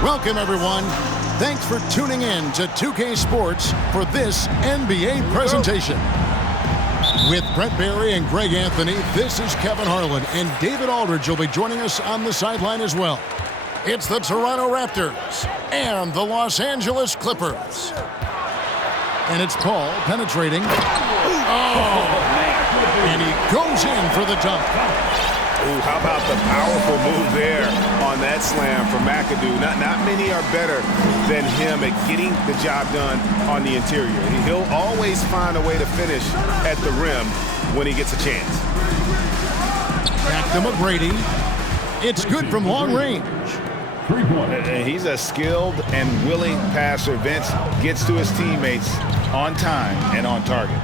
Welcome, everyone. Thanks for tuning in to 2K Sports for this NBA presentation. With Brent Barry and Greg Anthony, this is Kevin Harlan, and David Aldridge will be joining us on the sideline as well. It's the Toronto Raptors and the Los Angeles Clippers. And it's Paul penetrating. And he goes in for the dunk. Ooh, how about the powerful move there on that slam from McAdoo. Not many are better than him at getting the job done on the interior. He'll always find a way to finish at the rim when he gets a chance. Back to McGrady. It's good from long range. And he's a skilled and willing passer. Vince gets to his teammates on time and on target.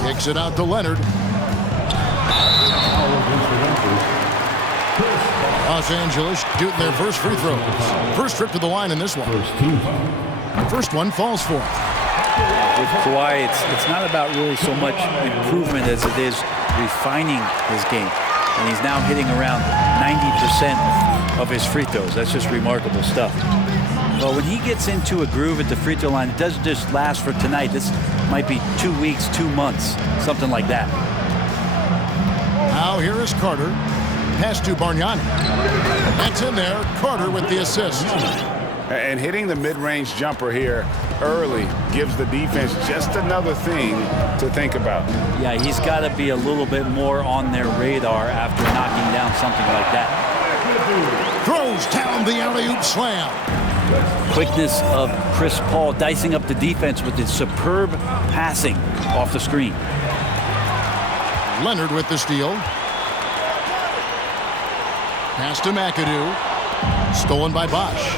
Kicks it out to Leonard. Los Angeles shooting their first free throws. First trip to the line in this one. First one falls for it. With Kawhi, it's not about really so much improvement as it is refining his game. And he's now hitting around 90% of his free throws. That's just remarkable stuff. Well, when he gets into a groove at the free throw line, it doesn't just last for tonight. This might be 2 weeks, 2 months, something like that. Now here is Carter. Pass to Bargnani. That's in there. Carter with the assist. And hitting the mid-range jumper here early gives the defense just another thing to think about. Yeah, he's got to be a little bit more on their radar after knocking down something like that. Throws down the alley-oop slam. Quickness of Chris Paul dicing up the defense with his superb passing off the screen. Leonard with the steal. Pass to McAdoo. Stolen by Bosh.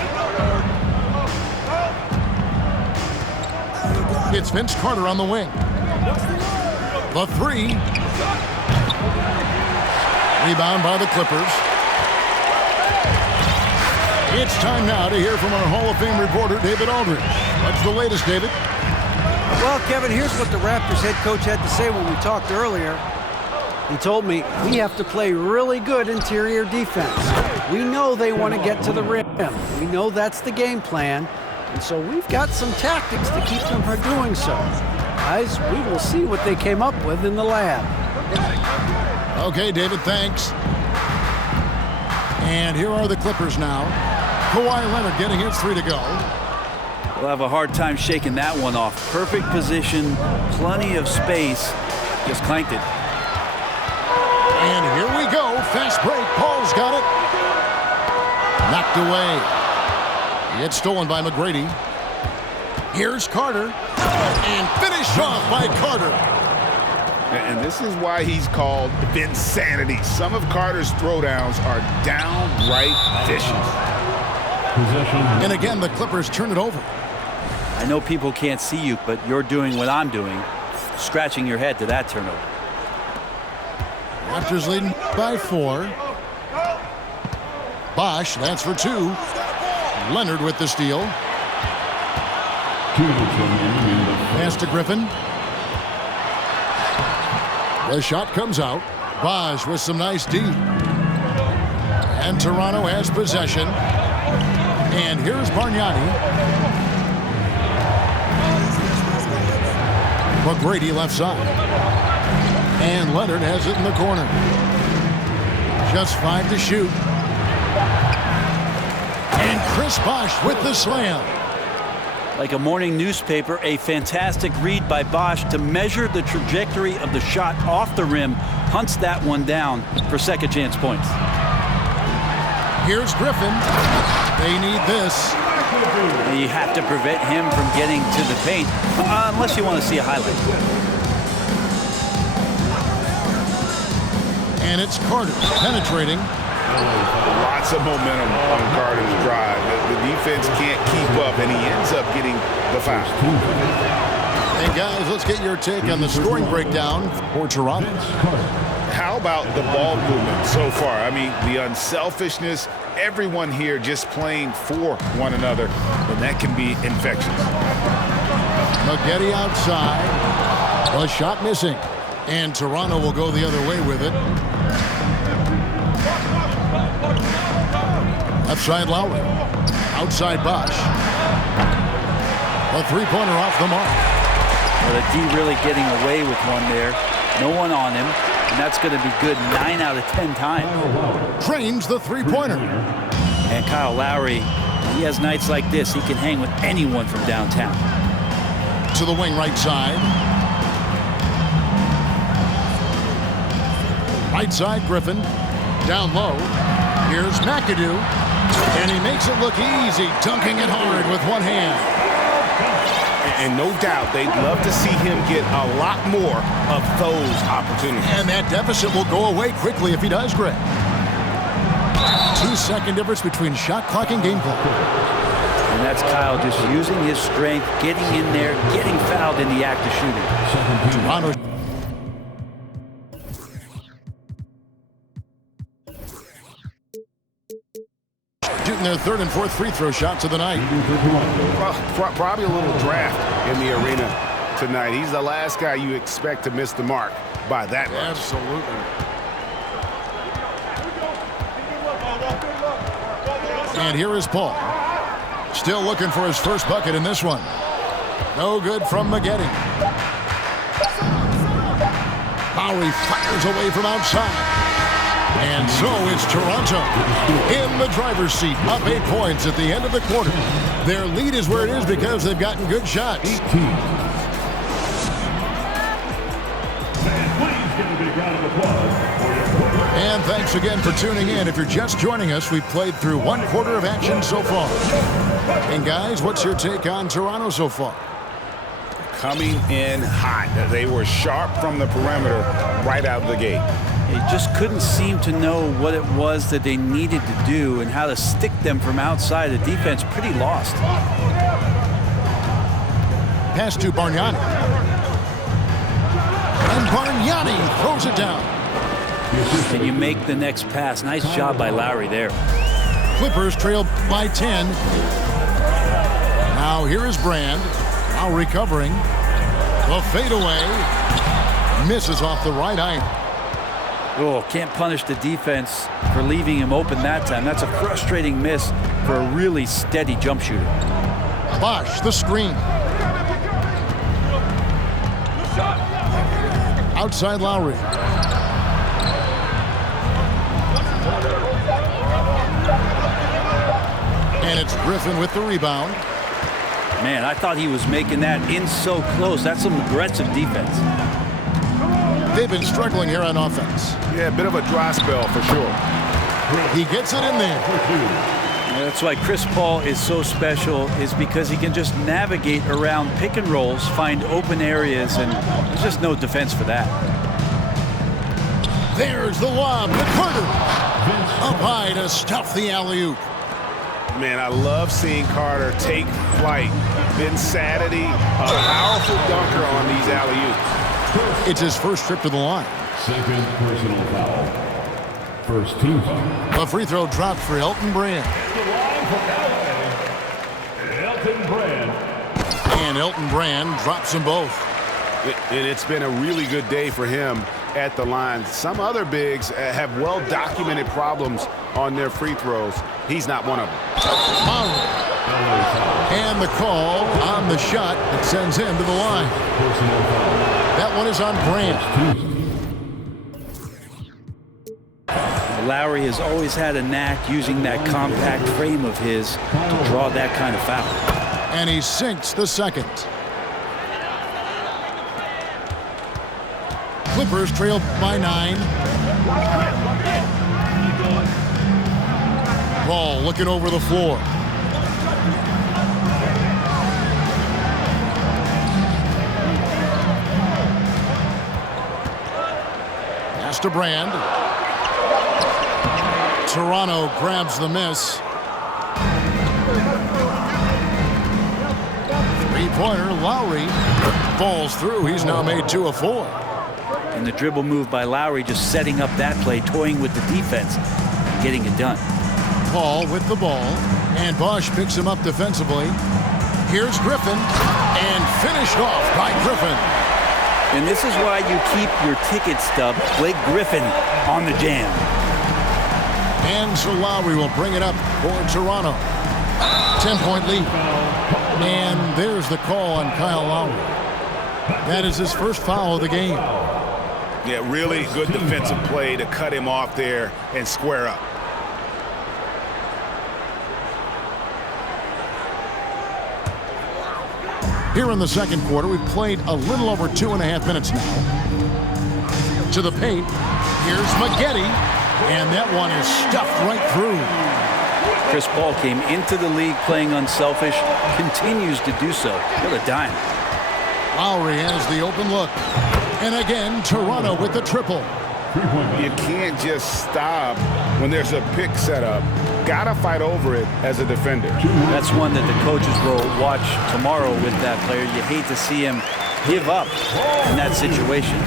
It's Vince Carter on the wing. The three. Rebound by the Clippers. It's time now to hear from our Hall of Fame reporter, David Aldridge. What's the latest, David? Well, Kevin, here's what the Raptors head coach had to say when we talked earlier. He told me, we have to play really good interior defense. We know they want to get to the rim. We know that's the game plan. And so we've got some tactics to keep them from doing so. Guys, we will see what they came up with in the lab. Okay, David, thanks. And here are the Clippers now. Kawhi Leonard getting his three to go. We'll have a hard time shaking that one off. Perfect position, plenty of space. Just clanked it. And here we go. Fast break. Paul's got it. Knocked away. It's stolen by McGrady. Here's Carter. And finished off by Carter. And this is why he's called Vinsanity. Some of Carter's throwdowns are downright vicious. And again, the Clippers turn it over. I know people can't see you, but you're doing what I'm doing, scratching your head to that turnover. Raptors leading by 4. Bosh, that's for 2. Leonard with the steal. Pass to Griffin. The shot comes out. Bosh with some nice D. And Toronto has possession. And here's Bargnani. McGrady left side. And Leonard has it in the corner. Just 5 to shoot. And Chris Bosh with the slam. Like a morning newspaper, a fantastic read by Bosh to measure the trajectory of the shot off the rim. Hunts that one down for second chance points. Here's Griffin. They need this. You have to prevent him from getting to the paint, unless you want to see a highlight. And it's Carter penetrating. Lots of momentum on Carter's drive. The defense can't keep up, and he ends up getting the foul. And guys, let's get your take on the scoring breakdown for Toronto. How about the ball movement so far? I mean, the unselfishness, everyone here just playing for one another, and that can be infectious. Maggette outside. A shot missing. And Toronto will go the other way with it. Left side Lowry. Outside Bosch. A three-pointer off the mark. Well, the D really getting away with one there. No one on him. And that's going to be good 9 out of 10 times. Drains the three-pointer. And Kyle Lowry, he has nights like this. He can hang with anyone from downtown. To the wing right side. Right side Griffin. Down low. Here's McAdoo. And he makes it look easy, dunking it hard with one hand. And no doubt they'd love to see him get a lot more of those opportunities. And that deficit will go away quickly if he does, Greg. 2-second difference between shot clock and game clock. And that's Kyle just using his strength, getting in there, getting fouled in the act of shooting. Toronto. Shooting their third and fourth free throw shots of the night. Probably a little draft in the arena tonight. He's the last guy you expect to miss the mark by that much. Absolutely. And here is Paul. Still looking for his first bucket in this one. No good from Maggette. Lowry fires away from outside. And so it's Toronto in the driver's seat, up 8 points at the end of the quarter. Their lead is where it is because they've gotten good shots. And thanks again for tuning in. If you're just joining us, we've played through 1 quarter of action so far. And guys, what's your take on Toronto so far? Coming in hot. They were sharp from the perimeter right out of the gate. They just couldn't seem to know what it was that they needed to do and how to stick them from outside. The defense pretty lost. Pass to Bargnani. And Bargnani throws it down. And you make the next pass. Nice job by Lowry there. Clippers trail by 10. Now here is Brand. Now recovering. The fadeaway. Misses off the right eye. Oh, can't punish the defense for leaving him open that time. That's a frustrating miss for a really steady jump shooter. Bosch, the screen. Outside Lowry. And it's Griffin with the rebound. Man, I thought he was making that in so close. That's some aggressive defense. They've been struggling here on offense. Yeah, a bit of a dry spell for sure. He gets it in there. That's why Chris Paul is so special, is because he can just navigate around pick and rolls, find open areas, and there's just no defense for that. There's the lob to Carter. Up high to stuff the alley-oop. Man, I love seeing Carter take flight. Insanity, a powerful dunker on these alley-oops. It's his first trip to the line. Second personal foul. First team foul. A free throw dropped for Elton Brand. Elton Brand. And Elton Brand drops them both. And it's been a really good day for him at the line. Some other bigs have well-documented problems on their free throws. He's not one of them. And the call on the shot that sends him to the line. That one is on Brand. Lowry has always had a knack using that compact frame of his to draw that kind of foul. And he sinks the second. Clippers trail by 9. Ball looking over the floor. Pass to Brand. Toronto grabs the miss. Three-pointer, Lowry falls through. He's now made 2 of 4. And the dribble move by Lowry, just setting up that play, toying with the defense, getting it done. Paul with the ball, and Bosch picks him up defensively. Here's Griffin, and finished off by Griffin. And this is why you keep your ticket stub, Blake Griffin, on the jam. And so Lowry will bring it up for Toronto. 10-point lead. And there's the call on Kyle Lowry. That is his first foul of the game. Yeah, really good defensive play to cut him off there and square up. Here in the second quarter, we've played a little over 2.5 minutes now. To the paint, here's Maggette, and that one is stuffed right through. Chris Paul came into the league playing unselfish, continues to do so. What a dime. Lowry has the open look. And again, Toronto with the triple. You can't just stop when there's a pick set up. Gotta fight over it as a defender. That's one that the coaches will watch tomorrow with that player. You hate to see him give up in that situation.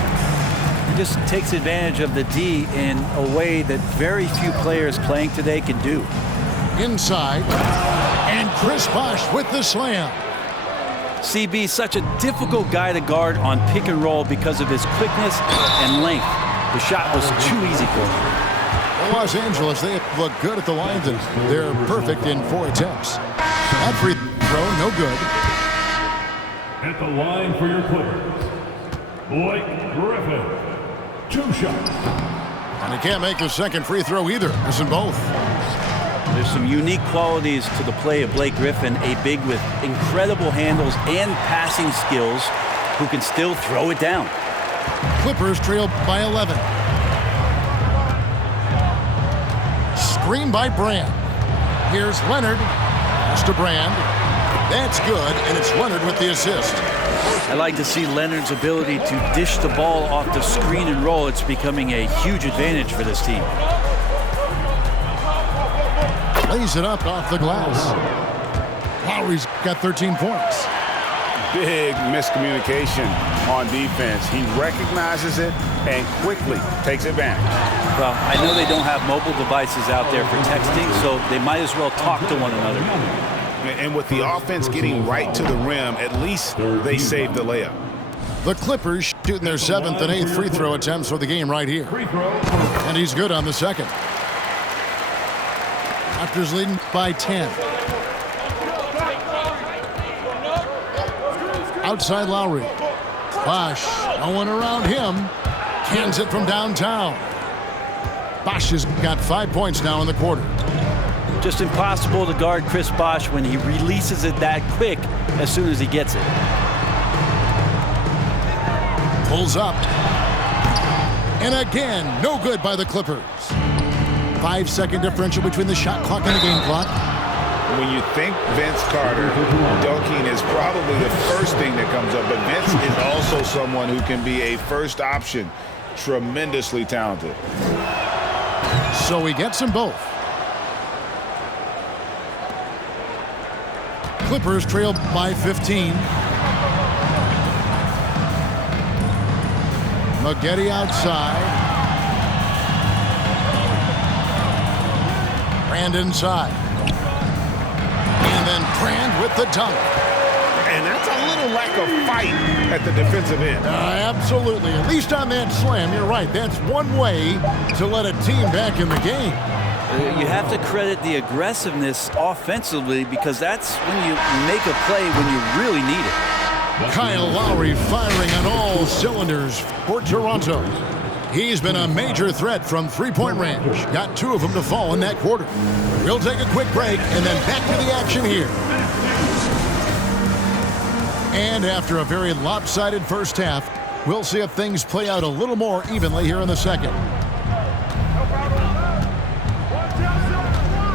He just takes advantage of the D in a way that very few players playing today can do. Inside, and Chris Bosh with the slam. CB, such a difficult guy to guard on pick and roll because of his quickness and length. The shot was too easy for him. Los Angeles, they look good at the lines, and they're perfect in 4 attempts. That free throw, no good. At the line for your Clippers, Blake Griffin. 2 shots. And he can't make the second free throw either. Missing both. There's some unique qualities to the play of Blake Griffin, a big with incredible handles and passing skills who can still throw it down. Clippers trail by 11. Screen by Brand. Here's Leonard. Pass to Brand. That's good, and it's Leonard with the assist. I like to see Leonard's ability to dish the ball off the screen and roll. It's becoming a huge advantage for this team. Lays it up off the glass. Lowry's got 13 points. Big miscommunication on defense. He recognizes it and quickly takes advantage. Well, I know they don't have mobile devices out there for texting, so they might as well talk to one another. And with the offense getting right to the rim, at least they saved the layup. The Clippers shooting their 7th and 8th free throw attempts for the game right here. And he's good on the second. Raptors leading by 10. Outside Lowry. Bosh, no one around him. Cans it from downtown. Bosh has got 5 points now in the quarter. Just impossible to guard Chris Bosh when he releases it that quick as soon as he gets it. Pulls up. And again, no good by the Clippers. 5-second differential between the shot clock and the game clock. When you think Vince Carter, dunking is probably the first thing that comes up, but Vince is also someone who can be a first option. Tremendously talented. So he gets them both. Clippers trail by 15. Maggette outside. Brand inside. And then Brand with the dunk. And that's a little lack of fight at the defensive end. Absolutely. At least on that slam, you're right. That's one way to let a team back in the game. You have to credit the aggressiveness offensively because that's when you make a play when you really need it. Kyle Lowry firing on all cylinders for Toronto. He's been a major threat from three-point range. Got 2 of them to fall in that quarter. We'll take a quick break and then back to the action here. And after a very lopsided first half, we'll see if things play out a little more evenly here in the second.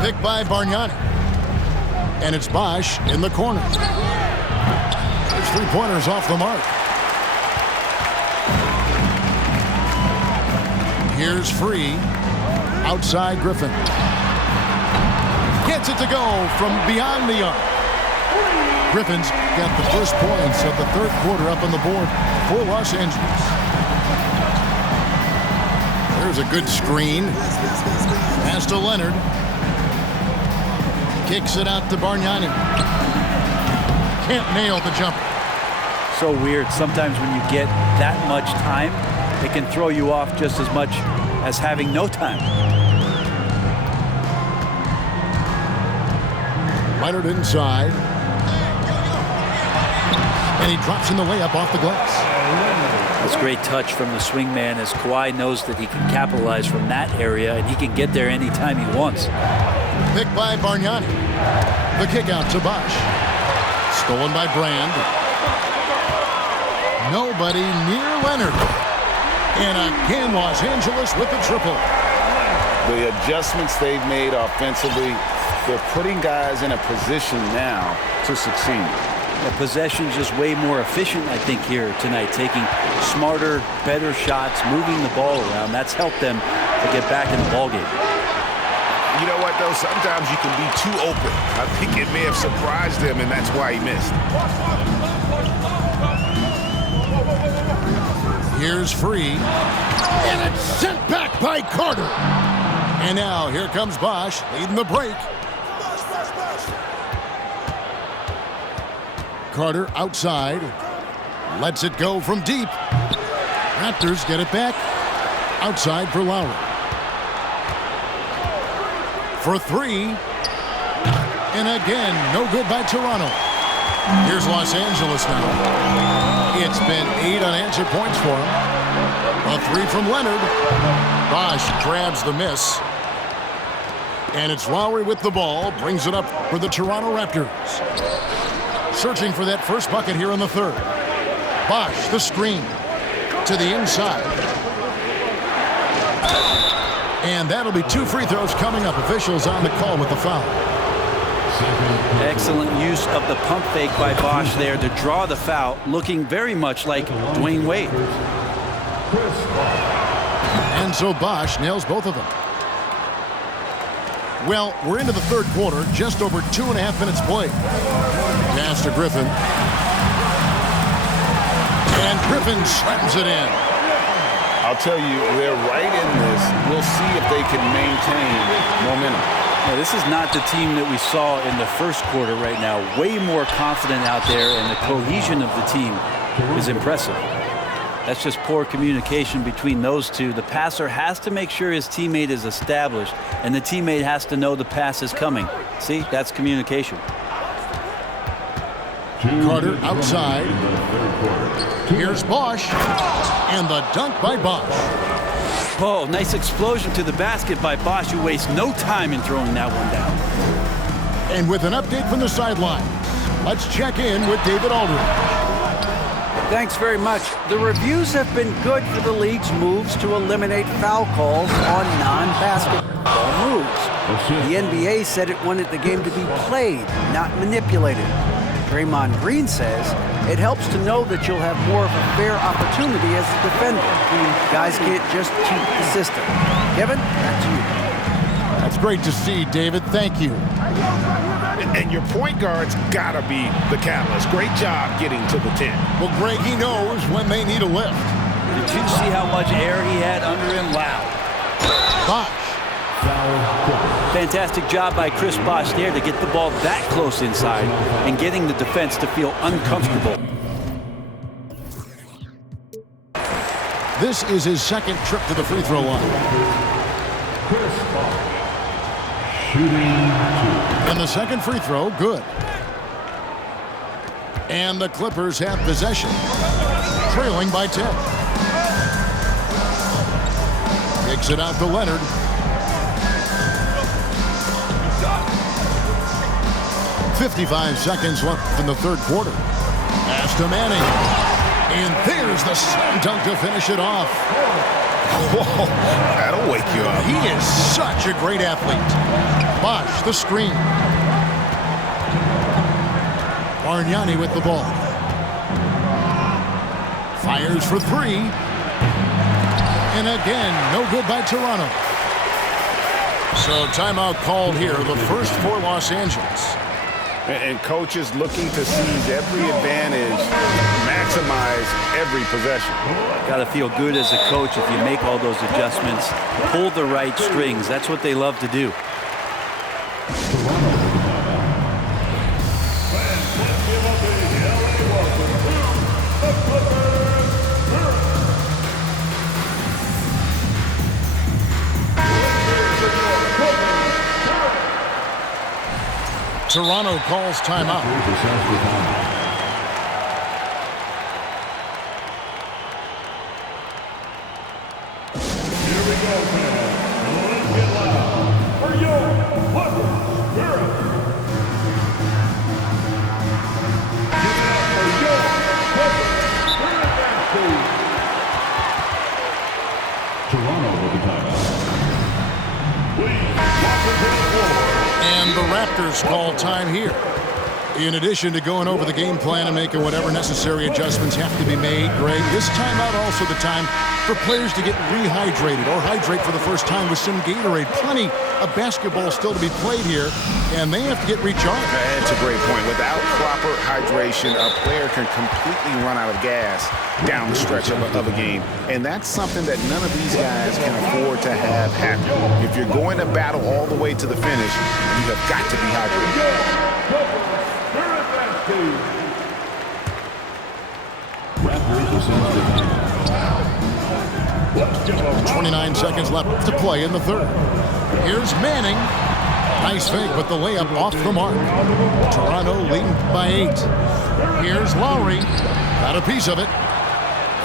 Picked by Bargnani. And it's Bosh in the corner. His 3-pointers off the mark. Here's Free. Outside Griffin. Gets it to go from beyond the arc. Griffin's got the first points of the third quarter up on the board for Los Angeles. There's a good screen. Pass to Leonard. Kicks it out to Bargnani. Can't nail the jumper. So weird. Sometimes when you get that much time, it can throw you off just as much as having no time. Leonard inside. And he drops in the layup off the glass. It's a great touch from the swingman as Kawhi knows that he can capitalize from that area and he can get there anytime he wants. Picked by Bargnani. The kick out to Bosch. Stolen by Brand. Nobody near Leonard. And again, Los Angeles with the triple. The adjustments they've made offensively, they're putting guys in a position now to succeed. The possession's just way more efficient, I think, here tonight. Taking smarter, better shots, moving the ball around. That's helped them to get back in the ballgame. You know what, though? Sometimes you can be too open. I think it may have surprised him, and that's why he missed. Here's Free. And it's sent back by Carter. And now here comes Bosch leading the break. Carter outside. Lets it go from deep. Raptors get it back. Outside for Lowry. For three. And again, no good by Toronto. Here's Los Angeles now. It's been 8 unanswered points for him. A three from Leonard. Bosch grabs the miss. And it's Lowry with the ball. Brings it up for the Toronto Raptors. Searching for that first bucket here in the third. Bosch, the screen. To the inside. And that'll be 2 free throws coming up. Officials on the call with the foul. Excellent use of the pump fake by Bosch there to draw the foul, looking very much like Dwayne Wade. And so Bosch nails both of them. Well, we're into the third quarter, just over 2.5 minutes played. Pass to Griffin. And Griffin slams it in. I'll tell you, they're right in this. We'll see if they can maintain momentum. Yeah, this is not the team that we saw in the first quarter right now. Way more confident out there, and the cohesion of the team is impressive. That's just poor communication between those two. The passer has to make sure his teammate is established, and the teammate has to know the pass is coming. See, that's communication. Carter outside. Here's Bosch. And the dunk by Bosch. Oh, nice explosion to the basket by Bosch, who wastes no time in throwing that one down. And with an update from the sideline, let's check in with David Aldridge. Thanks very much. The reviews have been good for the league's moves to eliminate foul calls on non-basketball moves. The NBA said it wanted the game to be played, not manipulated. Draymond Green says it helps to know that you'll have more of a fair opportunity as a defender. Guys can't just cheat the system. Kevin, back to you. That's great to see, David. Thank you. And your point guard's got to be the catalyst. Great job getting to the 10. Well, Greg, he knows when they need a lift. Did you see how much air he had under him? Wow. Bosch. Fantastic job by Chris Bosch there to get the ball that close inside and getting the defense to feel uncomfortable. This is his second trip to the free throw line. Shooting 2. And the second free throw, good. And the Clippers have possession, trailing by 10. Kicks it out to Leonard. 55 seconds left in the third quarter. Pass to Manning. And there's the slam dunk to finish it off. Whoa, that'll wake you up. He is such a great athlete. Bosch, the screen. Bargnani with the ball. Fires for three. And again, no good by Toronto. So timeout called here, the first for Los Angeles. And coaches looking to seize every advantage, maximize every possession. Got to feel good as a coach if you make all those adjustments, pull the right strings. That's what they love to do. Toronto calls timeout. Here we go, fans. Let's get loud for your Clippers. Europe. Give it up for your Clippers. Toronto with the timeout. Please walk to the floor. And the Raptors call time here. In addition to going over the game plan and making whatever necessary adjustments have to be made, Greg, this timeout also the time for players to get rehydrated or hydrate for the first time with some Gatorade. Plenty of basketball still to be played here, and they have to get recharged. That's a great point. Without proper hydration, a player can completely run out of gas down the stretch of a game. And that's something that none of these guys can afford to have happen. If you're going to battle all the way to the finish, you have got to be hydrated. Raptors ascends the timeout. 29 seconds left to play in the third. Here's Manning. Nice fake, but the layup off the mark. Toronto leading by 8. Here's Lowry. Got a piece of it.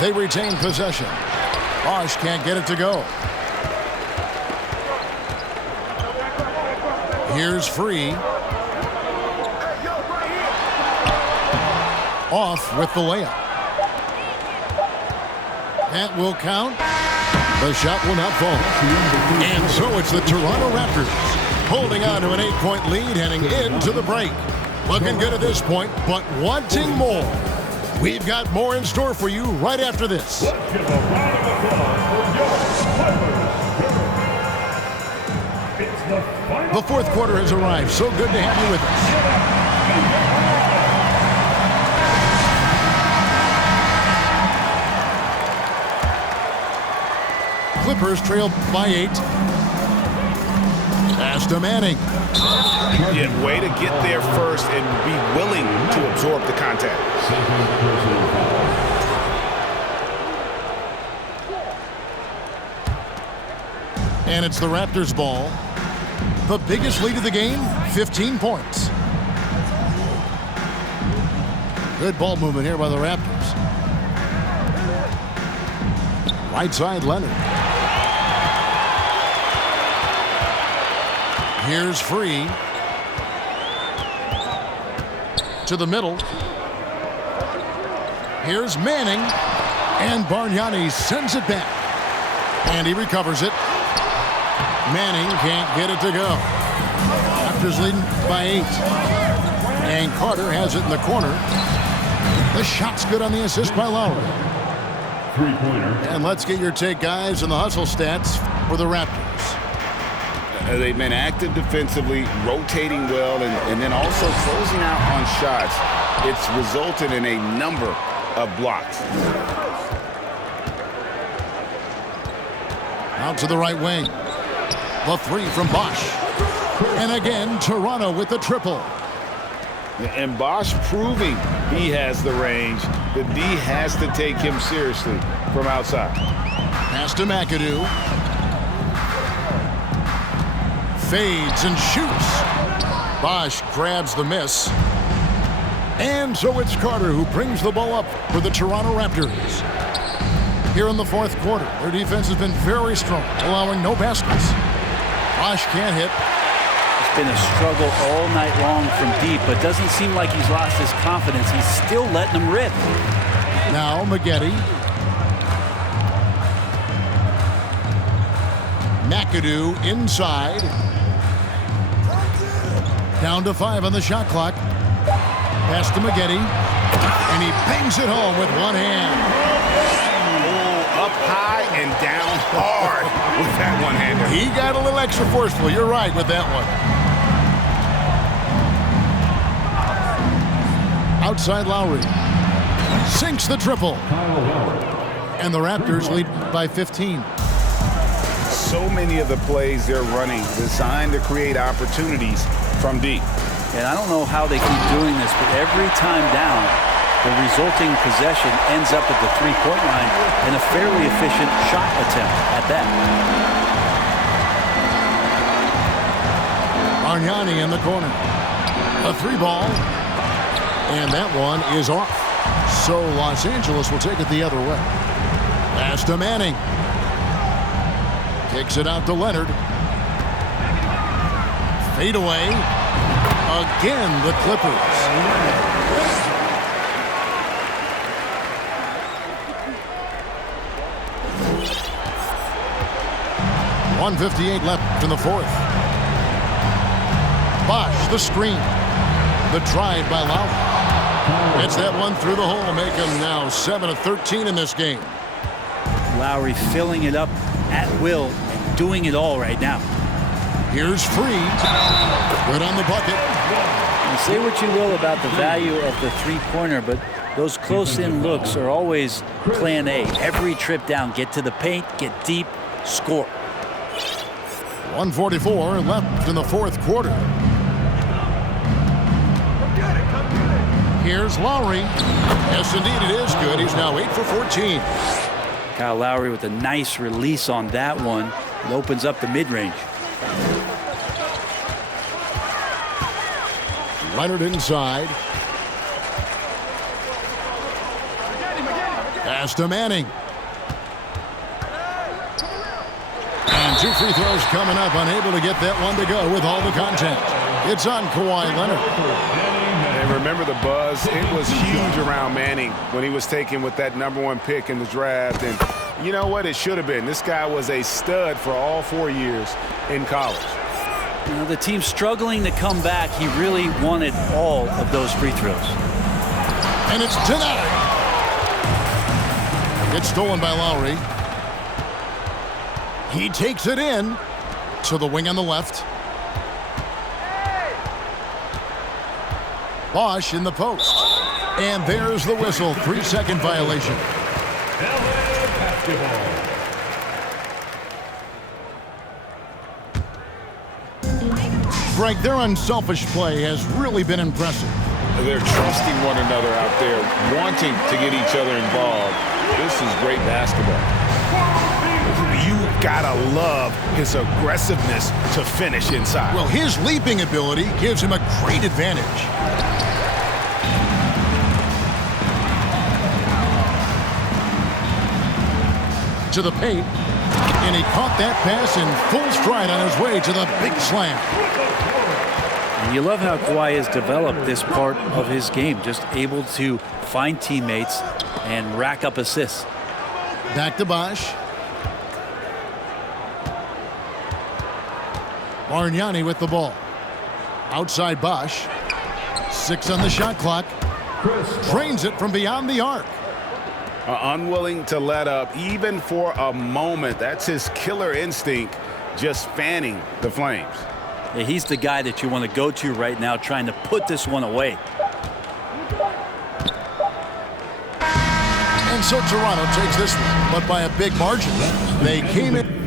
They retain possession. Bosch can't get it to go. Here's Free. Off with the layup. That will count. The shot will not fall. And so it's the Toronto Raptors holding on to an 8-point lead heading into the break. Looking good at this point, but wanting more. We've got more in store for you right after this. Let's give a round of applause for your Clippers. It's the final. The fourth quarter has arrived. So good to have you with us. Clippers trail by 8. Pass to Manning. Yeah, way to get there first and be willing to absorb the contact. Second personal foul. And it's the Raptors ball. The biggest lead of the game, 15 points. Good ball movement here by the Raptors. Right side, Leonard. Here's Free. To the middle. Here's Manning. And Bargnani sends it back. And he recovers it. Manning can't get it to go. Raptors leading by 8. And Carter has it in the corner. The shot's good on the assist by Lowry. Three-pointer. And let's get your take, guys, on the hustle stats for the Raptors. They've been active defensively, rotating well, and then also closing out on shots. It's resulted in a number of blocks. Out to the right wing. The 3 from Bosch. And again, Toronto with the triple. And Bosch proving he has the range. The D has to take him seriously from outside. Pass to McAdoo. Fades and shoots. Bosch grabs the miss. And so it's Carter who brings the ball up for the Toronto Raptors. Here in the fourth quarter, their defense has been very strong, allowing no baskets. Bosch can't hit. It's been a struggle all night long from deep, but doesn't seem like he's lost his confidence. He's still letting them rip. Now Maggette. McAdoo inside. Down to 5 on the shot clock. Pass to Maggette. And he bangs it home with one hand. Oh, up high and down hard with that one-hander. He got a little extra forceful. You're right with that one. Outside Lowry. Sinks the triple. And the Raptors lead by 15. So many of the plays they're running designed to create opportunities from deep. And I don't know how they keep doing this, but every time down, the resulting possession ends up at the three-point line and a fairly efficient shot attempt at that. Bargnani in the corner. A three ball. And that one is off. So Los Angeles will take it the other way. Pass to Manning. Kicks it out to Leonard. Fade away. Again, the Clippers. .158 left in the fourth. Bosh, the screen. The drive by Lowry. Gets that one through the hole, make him now 7 of 13 in this game. Lowry filling it up at will and doing it all right now. Here's Free. Good on the bucket. You say what you will about the value of the three-pointer, but those close-in looks are always plan A. Every trip down, get to the paint, get deep, score. 1:44 left in the fourth quarter. Here's Lowry. Yes, indeed, it is good. He's now 8 for 14. Kyle Lowry with a nice release on that one. It opens up the mid-range. Leonard inside. Pass to Manning. And 2 free throws coming up. Unable to get that one to go with all the contact. It's on Kawhi Leonard. And remember the buzz. It was huge around Manning when he was taken with that #1 pick in the draft. And you know what? It should have been. This guy was a stud for all 4 years in college. You know, the team struggling to come back. He really wanted all of those free throws. And it's denied. It's stolen by Lowry. He takes it in to the wing on the left. Bosh in the post. And there's the whistle. 3-second violation. LA basketball. Greg, their unselfish play has really been impressive. They're trusting one another out there, wanting to get each other involved. This is great basketball. You gotta love his aggressiveness to finish inside. Well, his leaping ability gives him a great advantage. To the paint, and he caught that pass in full stride on his way to the big slam. And you love how Kawhi has developed this part of his game, just able to find teammates and rack up assists. Back to Bosh. Bargnani with the ball. Outside Bosh. 6 on the shot clock. Drains it from beyond the arc. Unwilling to let up even for a moment. That's his killer instinct, just fanning the flames. Yeah, he's the guy that you want to go to right now, trying to put this one away. And so Toronto takes this one, but by a big margin. They came in